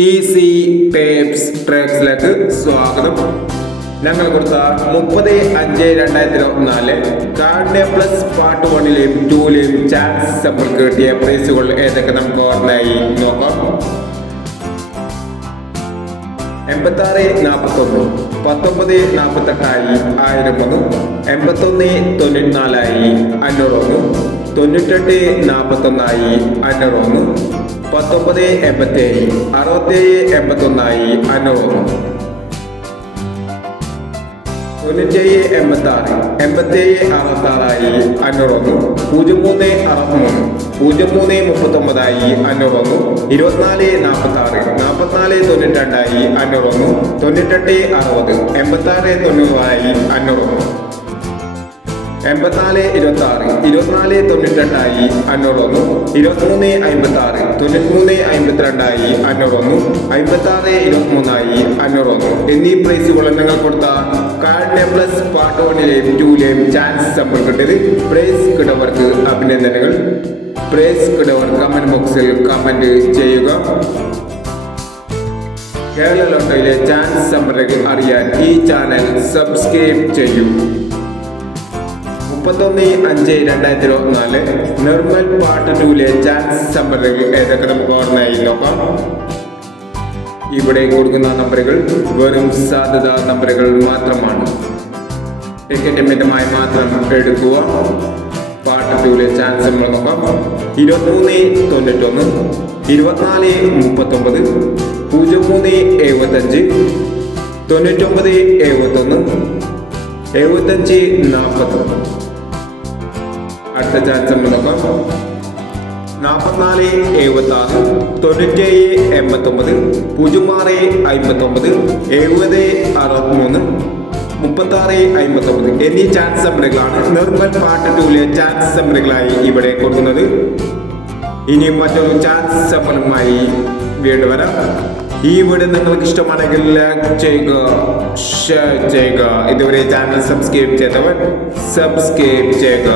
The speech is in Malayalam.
ഈസി ടേപ്സ് ട്രാക്സിലേക്ക് സ്വാഗതം. ഞങ്ങൾ കൊടുത്ത 30/5/2024 കാർഡിയ പ്ലസ് പാർട്ട് 1ലെയും 2ലെയും ചാൻസ് നമ്മൾക്ക് കിട്ടിയ പ്രൈസുകൾ ഏതൊക്കെ നമുക്ക് ഓർമ്മയായി നോക്കാം. 8641, 1948 1001, 8194 501, 9841 501, 1987 6781 501, 9786 8766 501, 0363 0339 501, 2446 4492 501, 9860 8690 501, 8426 2498 501, 2356 9352 501, 5623 501 എന്നീ പ്രൈസുകൾ നിങ്ങൾ കൊടുത്ത കാർഡിയ പ്ലസ് പാർട്ട് 1ലെയും 2ലെയും ചാൻസ് നമ്മൾ കിട്ടിയത്. പ്രൈസ് കിട്ടവർക്ക് അഭിനന്ദനങ്ങൾ. പ്രൈസ് കിട്ടവർ കമന്റ് ബോക്സിൽ കമന്റ് ചെയ്യുക. കേരള ലോട്ടറിയിലെ ചാൻസ് സംഭരണങ്ങൾ അറിയാൻ ഈ ചാനൽ സബ്സ്ക്രൈബ് ചെയ്യൂ. 31/5/2024 നോർമൽ പാർട്ട് 2ലെ ചാൻസ് സംഭരണങ്ങൾ ഏതൊക്കെ നമുക്ക് ഓർമ്മയായി നോക്കാം. ഇവിടെ കൊടുക്കുന്ന നമ്പറുകൾ വെറും സാധ്യത നമ്പറുകൾ മാത്രമാണ്. ടിക്കറ്റ് മിതമായി മാത്രം എടുക്കുക. പാർട്ട് 2ലെ ചാൻസ് നമ്മൾ നോക്കാം. 2391, 2439, 0375, 9971, 7540. അടുത്ത ചാൻസ് നമ്മൾ നോക്കാം. 4476, 9789, 0659, 7063, 3659 എന്നീ ചാൻസ് നമ്പറുകളാണ് നോർമൽ പാർട്ട് 2ലെ ചാൻസ് നമ്പറുകളായി ഇവിടെ കൊടുക്കുന്നത്. ഇനിയും മറ്റൊരു ചാൻസ് സഫലമായി വീണ്ടും വരാം. ഈ വീഡിയോ നിങ്ങൾക്ക് ഇഷ്ടമാണെങ്കിൽ ലൈക്ക് ചെയ്യുക, ഷെയർ ചെയ്യുക. ഇതുവരെ ചാനൽ സബ്സ്ക്രൈബ് ചെയ്തവർ സബ്സ്ക്രൈബ് ചെയ്യുക.